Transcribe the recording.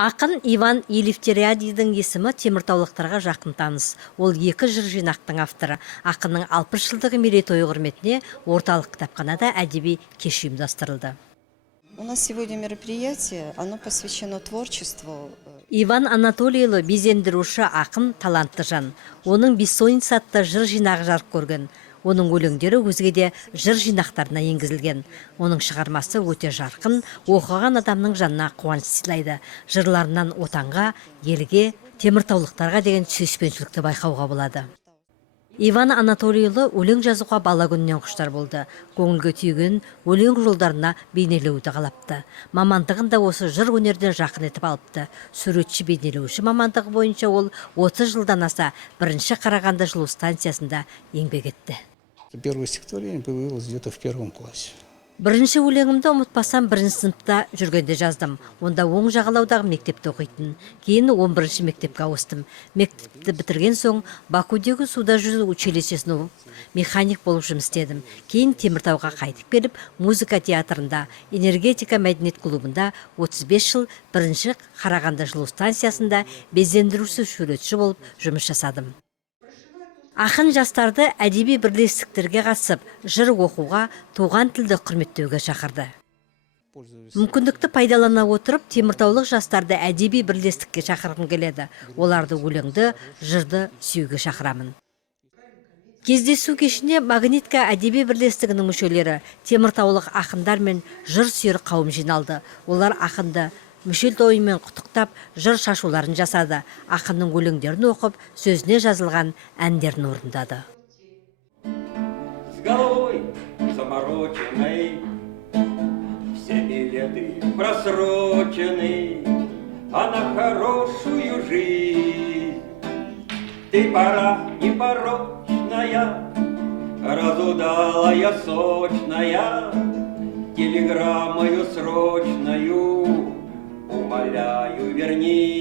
Ақын Иван Елифтериадидің есімі теміртаулықтарға жақын таныс. Ол екі жыр жинақтың авторы. Ақынның 60 жылдығы мерейтойы құрметіне орталық кітапханада әдеби кеш ұйымдастырылды. У нас сегодня мероприятие, оно посвящено творчеству. Иван Анатольевич безендіруші ақын талантты жан. Оның Бессонница атты жыр жинағы жарық көрген. Оның өлеңдері өзге де жыр жинақтарына енгізілген. Оның шығармасы өте жарқын, оқыған адамның жанына қуаныш сыйлайды. Жырларынан отанға, елге, теміртаулықтарға деген сүйіспеншілікті байқауға болады. Иван Анатольевич өлең жазуға бала күннен құштар болды. Көңілге түйген өлең жолдарына бейнелеуді қалапты. Мамандығын да осы жыр өнерден жақын етіп алыпты. Суретші бейнелеуші мамандығы бойынша ол 30 жылдан аса бірінші Қарағанды жылу станциясында еңбек етті. Первое стихотворение появилось где-то в 1 классе. Бірінші өлеңімді ұмытпасам, бірінші сыныпта жүргенде жаздым. Онда оң жағалаудағы мектепте оқитын. Кейін 11-ші мектепке ауыстым. Мектепті бітірген соң Бакудегі суда жүзу училищесіне механик болып жұмыс істедім. Кейін Теміртауға қайтып келіп, музыка театрында, энергетика мәдениет клубында 35 жыл бірінші Қарағанды жылу станциясында безендіруші суретші болып жұмыс жасадым. Ақын жастарды әдеби бірлестіктерге қатысып, жыр оқуға, туған тілді құрметтеуге шақырды. Мүмкіндікті пайдалана отырып, теміртаулық жастарды әдеби бірлестікке шақырғым келеді. Оларды өлеңді, жырды сүюге шақырамын. Кездесу кешіне Магнитка әдеби бірлестігінің мүшелері, теміртаулық ақындар мен жыр сүйер қауым жиналды. Олар ақынды мүшел тойымен құттықтап, жыр шашуларын жасады. Ақынның өлеңдерін оқып, сөзіне жазылған әндерін орындады. С головой замороченной, все билеты просрочены, а на хорошую жизнь ты пора непорочная, разудалая, сочная, телеграммою срочною умоляю, верни.